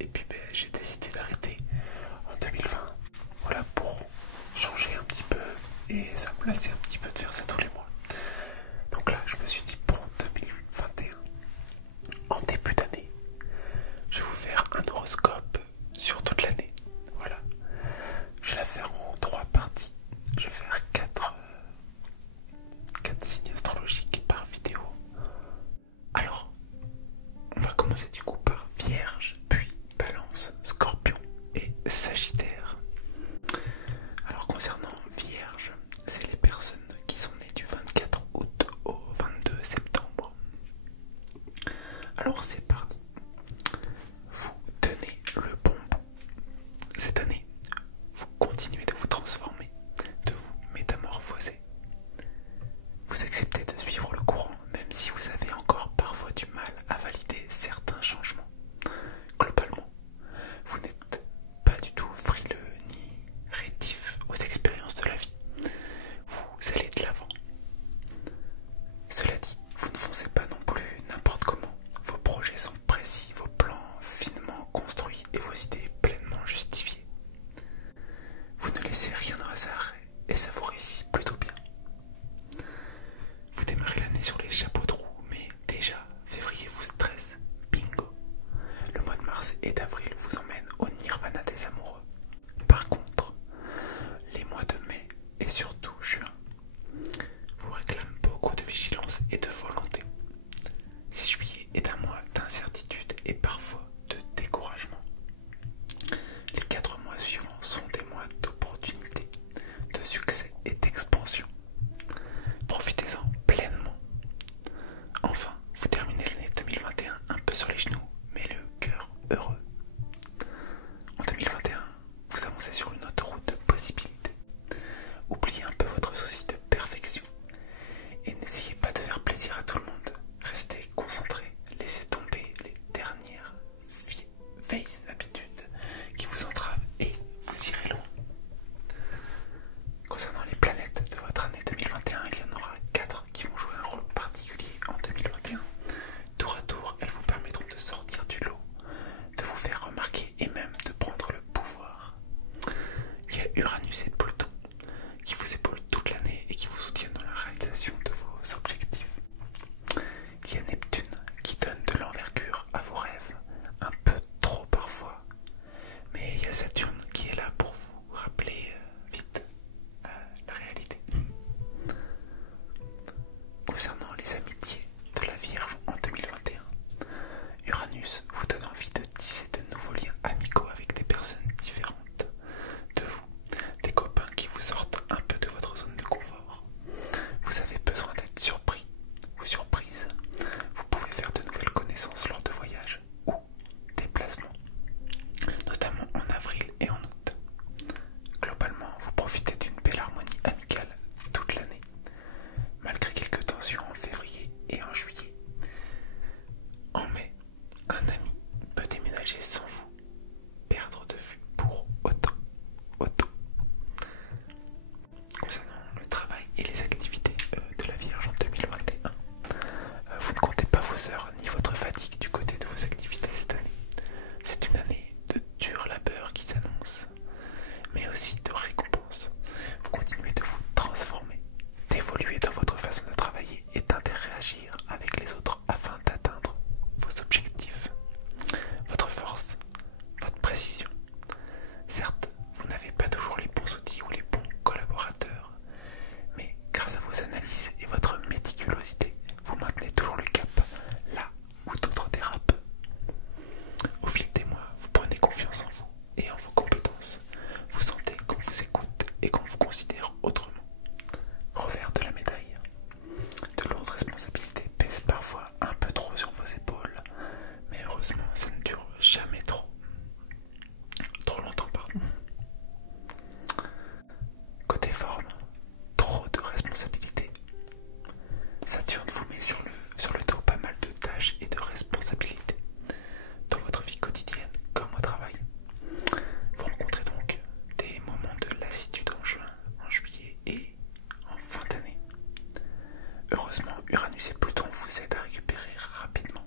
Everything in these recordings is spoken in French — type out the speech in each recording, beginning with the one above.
Et puis j'ai décidé d'arrêter en 2020. Voilà, pour changer un petit peu et ça me lassait un petit peu de faire ça tous les mois. Donc là, je me suis dit pour 2021, en début d'année, je vais vous faire un horoscope sur toute l'année. Voilà. Je vais la faire en 3 parties. Je vais faire 4 signes astrologiques par vidéo. Alors, on va commencer du coup par Vierge, puis Balance, Scorpion et Sagittaire. Alors concernant Vierge, c'est les personnes qui sont nées du 24 août au 22 septembre. Alors c'est parti. Vous tenez le bon bout. Cette année, vous continuez de vous transformer, de vous métamorphoser. Vous acceptez de suivre le courant, même si vous avez encore parfois du mal à valider certains changements. Globalement, vous n'êtes pas du tout frileux ni rétif aux expériences de la vie. Vous allez de l'avant. Cela dit, vous ne foncez pas non plus n'importe comment. Vos projets sont précis, vos plans finement construits et vos idées pleinement justifiées. Vous ne laissez rien au hasard et ça vous réussit plutôt bien. Vous démarrez l'année sur les chapeaux de roue, mais déjà, février vous stresse. Bingo. Le mois de mars et d'avril vous emmènent au nirvana des amoureux. Par contre, les mois de mai et surtout juin vous réclament beaucoup de vigilance et de volonté. Si juillet est un mois d'incertitude et parfois de découragement, les 4 mois suivants sont des mois d'opportunités, de succès et d'expansion. Profitez-en pleinement. Enfin, vous terminez l'année 2021 un peu sur les genoux, mais le cœur heureux. En 2021, vous avancez sur une autoroute de possibilités. Oubliez un peu votre souci de perfection et n'essayez pas de faire plaisir à tout le monde. Restez concentré, laissez tomber les dernières vieilles habitudes qui vous entravent et vous irez loin. Concernant les planètes de votre année 2021, il y en aura 4 qui vont jouer un rôle particulier en 2021. Tour à tour, elles vous permettront de sortir du lot, de vous faire remarquer et même de prendre le pouvoir. Il y a Uranus et Pluton qui vous épaulent toute l'année et qui vous soutiennent dans la réalisation de vos objectifs. Il y a Neptune qui donne de l'envergure à vos rêves, un peu trop parfois. Mais il y a Saturne qui est là pour vous rappeler vite la réalité. Concernant les amitiés de la Vierge en 2021, Uranus vous donne envie de tisser de nouveaux liens amicaux avec des personnes différentes de vous, des copains qui vous sortent un peu de votre zone de confort. Vous avez besoin d'être surpris ou surprise. Vous pouvez faire de nouvelles connaissances lors de voyages ou déplacements, notamment en avril et en août. Globalement, vous profitez d'une belle harmonie amicale toute l'année, malgré quelques tensions en février et en juillet. En mai, un ami peut déménager sans vous perdre de vue pour autant. Concernant le travail et les activités de la Vierge en 2021, vous ne comptez pas vos heures ni votre fatigue du côté de vos activités cette année. C'est une année de dur labeur qui s'annonce, mais aussi de récompense. Vous continuez de vous transformer, d'évoluer dans votre façon de travailler et d'interagir avec les autres afin d'atteindre vos objectifs. Votre force, votre précision. Certes, vous n'avez pas toujours les bons outils ou les bons collaborateurs, mais grâce à vos analyses et votre méticulosité, vous maintenez toujours le cap là où d'autres dérapent. Au fil des mois, vous prenez confiance en vous et en vos compétences. Vous sentez qu'on vous écoute et qu'on vous considère autrement. Revers de la médaille. De lourdes responsabilités pèsent parfois un peu trop sur vos épaules, mais heureusement, ça ne dure jamais trop longtemps, pardon. Côté forme, trop de responsabilités. Saturne vous met sur le dos pas mal de tâches et de responsabilités dans votre vie quotidienne comme au travail. Vous rencontrez donc des moments de lassitude en juin, en juillet et en fin d'année. Heureusement, Uranus et Pluton vous aident à récupérer rapidement.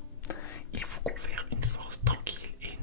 Ils vous confèrent une force tranquille et une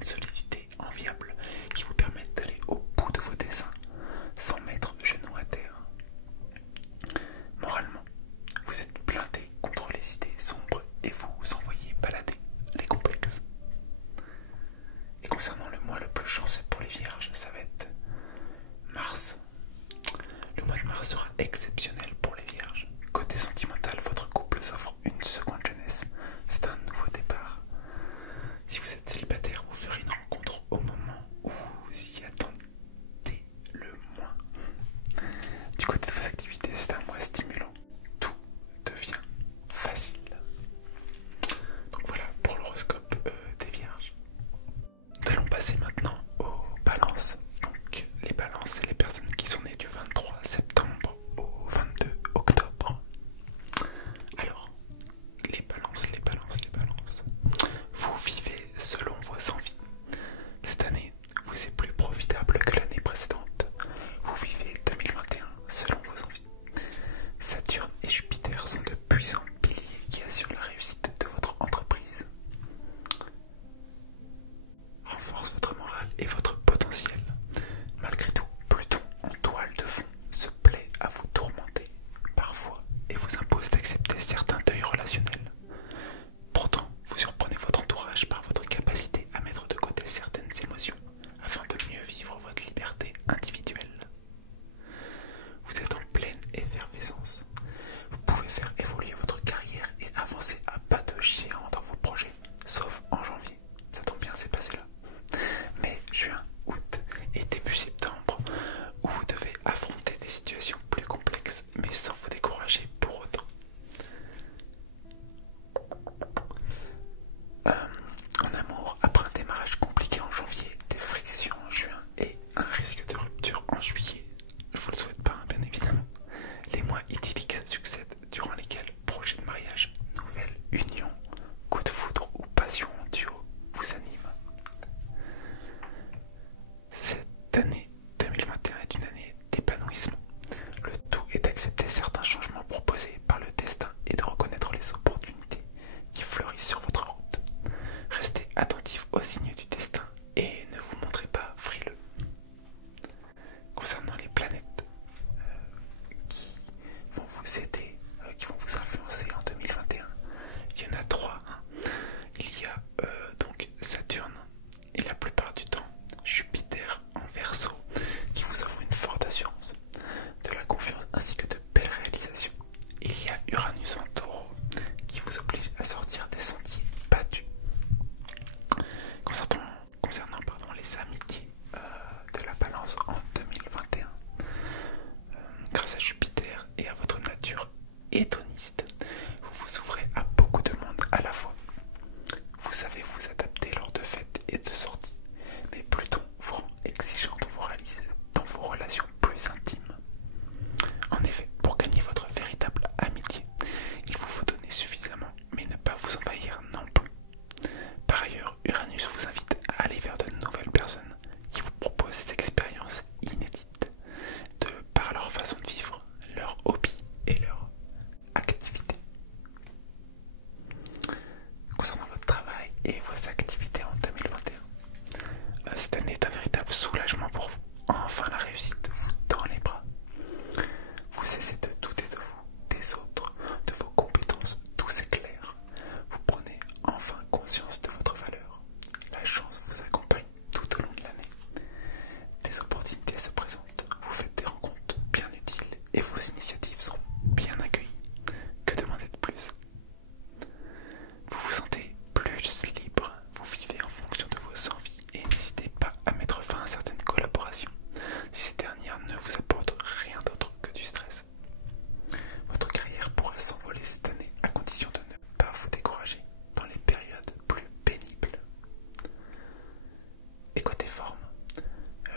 Et côté forme,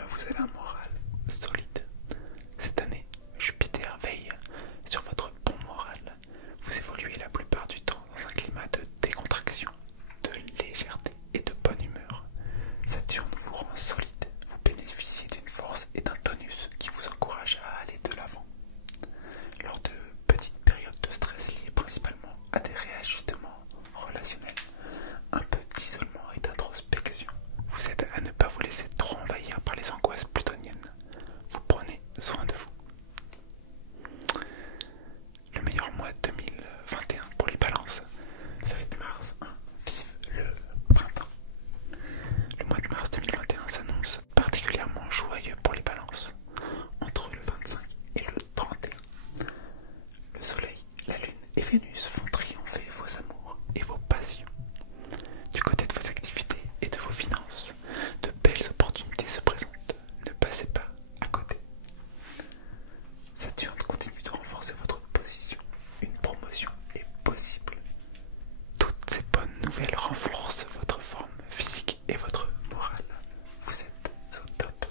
vous avez un moral solide. Cette année, Jupiter veille sur votre bon moral. Vous évoluez la plupart du temps dans un climat de décontraction, de légèreté et de bonne humeur. Saturne vous rend solide, vous bénéficiez d'une force et d'un tonus qui vous encourage à aller de l'avant. Lors de petites périodes de stress liées principalement à des réajustements relationnels, un peu d'isolement et d'introspection vous aide à ne pas vous laisser trop envahir par les angoisses plutoniennes. Vous prenez soin de vous. Le meilleur mois 2021 pour les balances, ça va être mars, hein, vive le printemps. Le mois de mars 2021 s'annonce particulièrement joyeux pour les balances. Entre le 25 et le 31, le soleil, la lune et Vénus font triompher vos amours et vos passions. Du côté de vos activités et de vos finances, de belles opportunités se présentent. Ne passez pas à côté. Saturne continue de renforcer votre position. Une promotion est possible. Toutes ces bonnes nouvelles renforcent votre forme physique et votre morale. Vous êtes au top.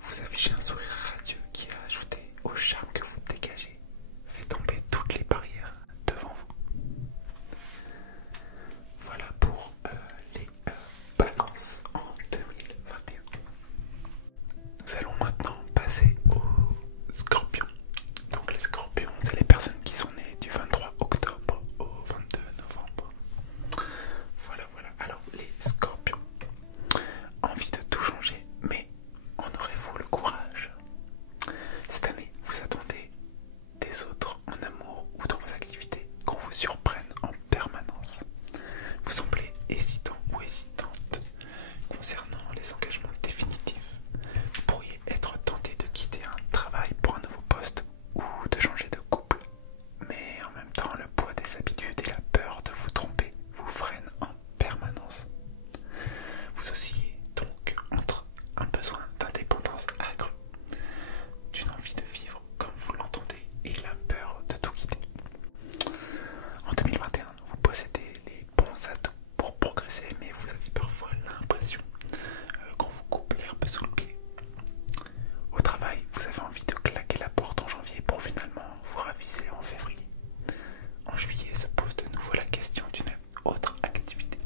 Vous affichez un sourire radieux qui a ajouté au charme que vous dégagez, fait tomber toutes les barrières devant vous. Voilà pour les balances en 2021. Nous allons maintenant passer aux scorpions. Donc les scorpions, c'est les personnes qui sont nées du 23 octobre au 22 novembre. Voilà. Alors les scorpions, envie de tout changer, mais en aurez-vous le courage? Cette année, vous attendez des autres en amour ou dans vos activités qu'on vous surprenne en permanence. Vous semblez hésitant ou hésitante concernant les engagements définitifs. Vous pourriez être tenté de quitter un travail pour un nouveau poste ou de changer de couple. Mais en même temps, le poids des habitudes et la peur de vous tromper vous freinent en permanence. Vous oscillez donc entre un besoin d'indépendance accrue, d'une envie de vivre comme vous l'entendez et la peur de tout quitter. En 2021, vous possédez les bons atouts pour progresser, mais vous avez parfois l'impression qu'on vous coupe l'herbe sous le pied. Au travail, vous avez envie de claquer la porte en janvier pour finalement vous raviser en février. En juillet se pose de nouveau la question d'une autre activité,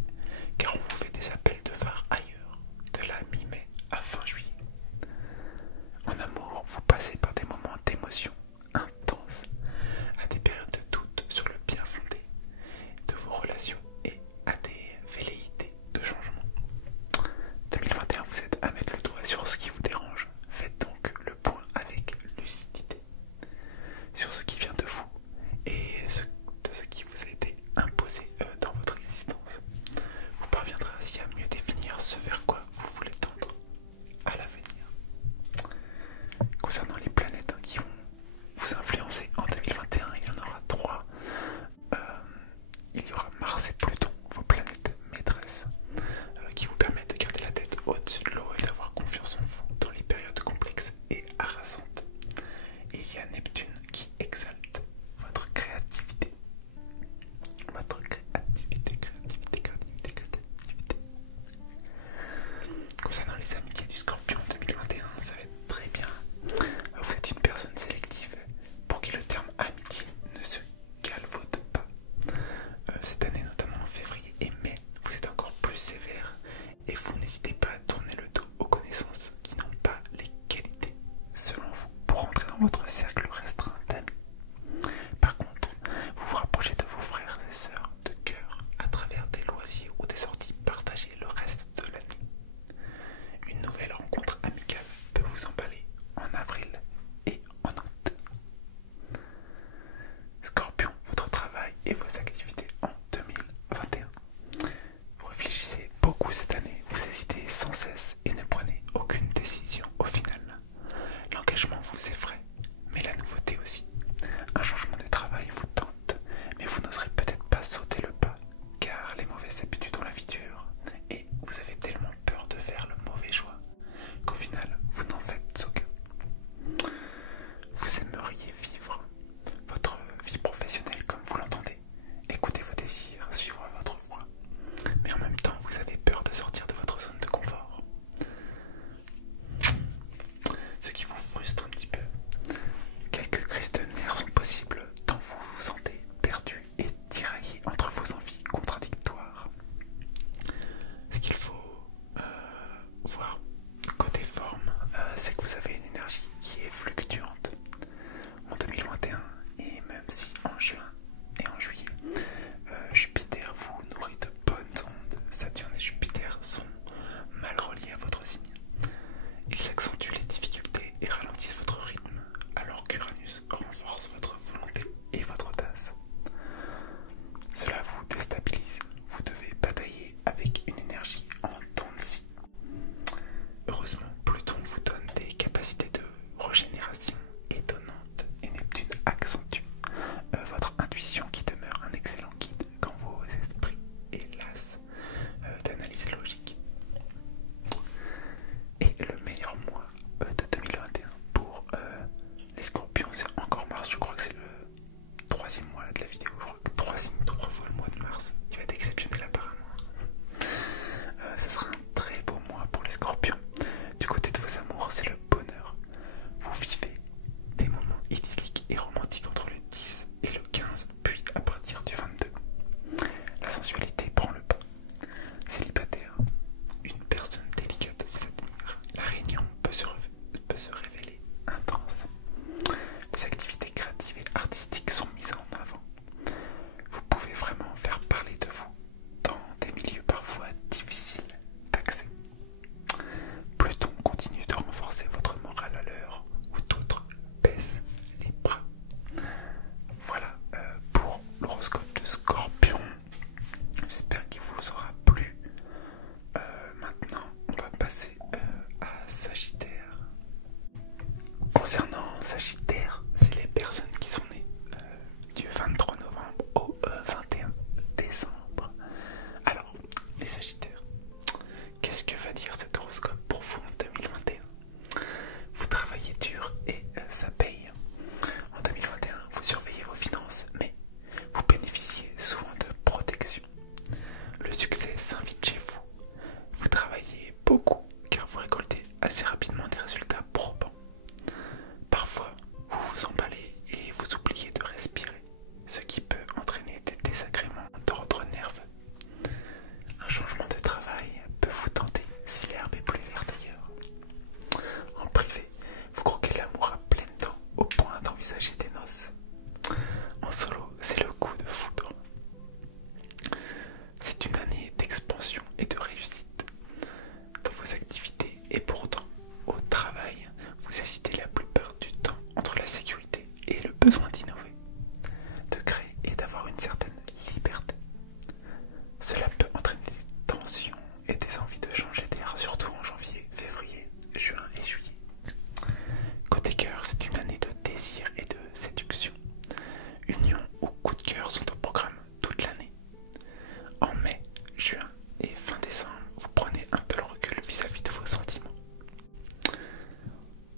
car on vous fait des appels de phare ailleurs, de la mi-mai à fin juillet. En amour, vous passez par des moments d'émotion intense, à des périodes de doute sur le bien fondé de vos relations et à des velléités de les Sagittaires, qu'est-ce que va dire cet horoscope pour vous en 2021? Vous travaillez dur et ça paye. En 2021, vous surveillez vos finances, mais vous bénéficiez souvent de protection. Le succès s'invite chez vous. Vous travaillez beaucoup car vous récoltez assez rapidement des résultats probants. Parfois, vous vous emballez et vous oubliez de respirer, ce qui peut entraîner des désagréments d'ordre nerveux. Un changement de travail peut vous tenter si l'herbe est plus verte ailleurs. En privé, vous croquez l'amour à pleines dents au point d'envisager des noces. En solo, c'est le coup de foudre. C'est une année d'expansion et de réussite dans vos activités et pourtant, au travail, vous hésitez la plupart du temps entre la sécurité et le besoin d'innover, de créer et d'avoir une certaine liberté. Cela peut entraîner des tensions et des envies de changer d'air, surtout en janvier, février, juin et juillet. Côté cœur, c'est une année de désir et de séduction. Union ou coup de cœur sont au programme toute l'année. En mai, juin et fin décembre, vous prenez un peu le recul vis-à-vis de vos sentiments.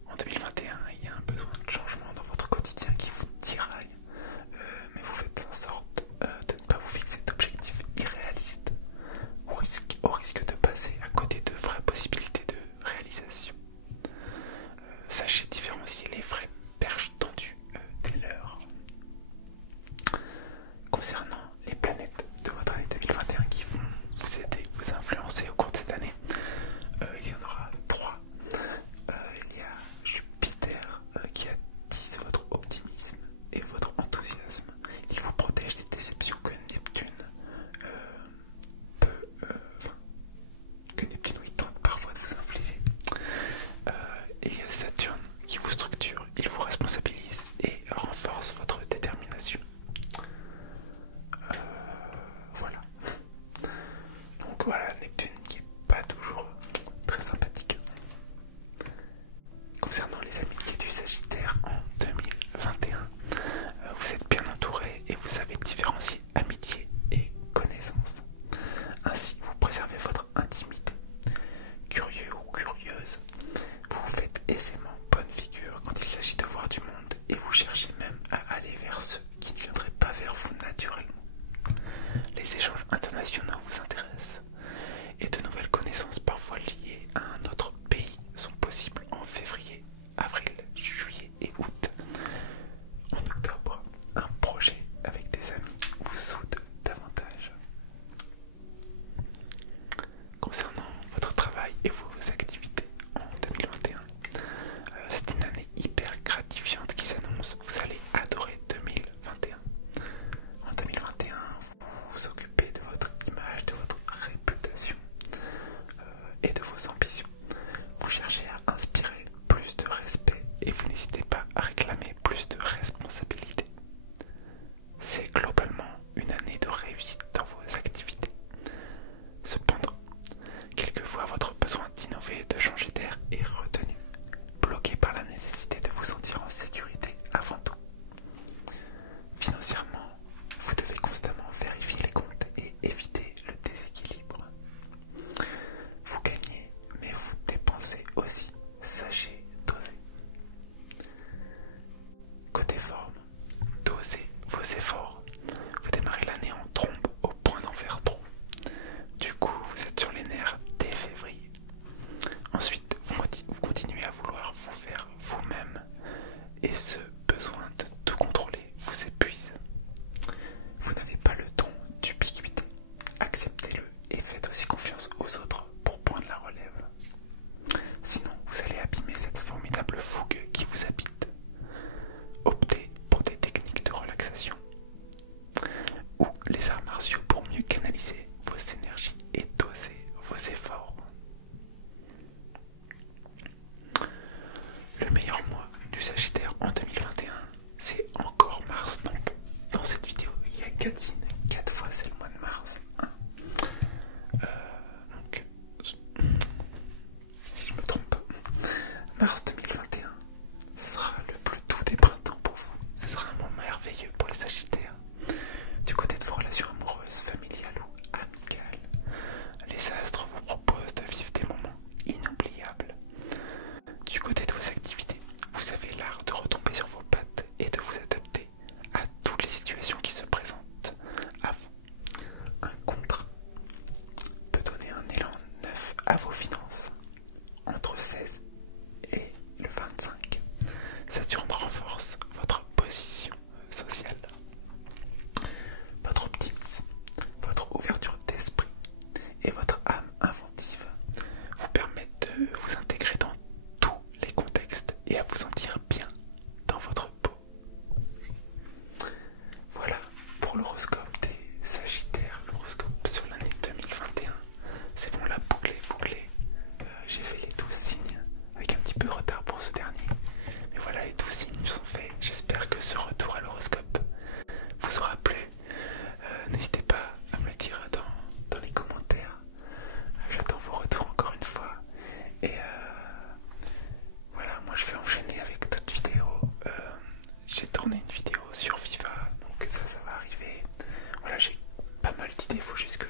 En 2021, il y a un besoin de changement dans votre quotidien qui vous tiraille, mais vous faites en sorte de ne pas vous fixer d'objectifs irréalistes au risque de passer à côté de vraies possibilités de réalisation. Sachez différencier les vraies perches tendues des leurs. Concernant les planètes de votre année 2021 qui vont vous aider, vous influencer au cours de cette année, il y en aura 3. Il y a Jupiter qui attise votre optimisme et votre enthousiasme. Il vous protège des déceptions que Neptune tente parfois de vous infliger. Et il y a Saturne qui vous structure, il vous responsabilise et renforce votre détermination. Voilà. Donc voilà, Neptune qui est pas toujours très sympathique. Concernant les amitiés du Sagittaire en 2021, vous êtes bien entouré et vous savez différencier amitié et connaissance. Ainsi, vous préservez votre intimité. Curieux ou curieuse, vous vous faites aisément bonne figure quand il s'agit de voir du monde et vous cherchez même à aller vers ceux qui ne viendraient pas vers vous naturellement. Les échanges internationaux vous intéressent et de nouvelles connaissances parfois liées à un autre pays sont possibles en février, avril, juillet et août. En octobre, un projet avec des amis vous soude davantage. Concernant votre travail et vos activités en 2021, c'est une année hyper gratifiante qui s'annonce. Vous allez adorer 2021. En 2021, vous vous occupez de votre image, de votre réputation et de vos ambitions. Vous cherchez à inspirer plus de respect et vous n'hésitez pas à réclamer plus de responsabilité. C'est globalement une année de réussite dans vos activités. Cependant, quelquefois votre besoin d'innover et de changer d'air est retenu, bloqué par la nécessité de vous sentir en sécurité avant tout. Financièrement, vous devez constamment vérifier les comptes et éviter le déséquilibre. Vous gagnez, mais vous dépensez aussi. Sachez doser. Côté forme, dosez vos efforts. Vous démarrez l'année en trombe au point d'en faire trop. Du coup, vous êtes sur les nerfs dès février. Ensuite, vous continuez à vouloir vous faire vous-même et ce besoin de tout contrôler vous épuise. Vous n'avez pas le don d'ubiquité. Acceptez-le et faites aussi confiance aux autres pour prendre la relève. Sinon, vous allez abîmer cette formidable fougue qui vous habite. Optez pour des techniques de relaxation ou les arts martiaux pour mieux canaliser vos énergies et doser vos efforts. Le meilleur mois du Sagittaire en 2021, c'est encore mars. Donc, dans cette vidéo, il y a 4 signes. 4 fois, c'est le mois de mars. Donc, si je me trompe pas, mars 2021, ce sera le plus doux des printemps pour vous. Ce sera un moment merveilleux pour les Sagittaires. Du côté de vos relations amoureuses, familiales ou amicales, à vos finances entre le 16 et le 25. Saturne renforce votre position sociale, votre optimisme, votre ouverture d'esprit et votre âme inventive vous permettent de vous intégrer dans tous les contextes et à vous sentir bien dans votre peau. Voilà pour l'horoscope des Sagittaires, l'horoscope sur l'année 2021. C'est bon, la boucle est bouclée. J'ai fait les 12 signes avec un petit peu de retard pour ce dernier. Mais voilà, les 12 signes sont faits. J'espère que ce retour à l'horoscope vous aura plu. N'hésitez pas à me le dire dans les commentaires. J'attends vos retours encore une fois. Et voilà, moi je vais enchaîner avec d'autres vidéos. J'ai tourné une vidéo sur FIFA, donc ça va arriver. Voilà, j'ai pas mal d'idées, il faut juste que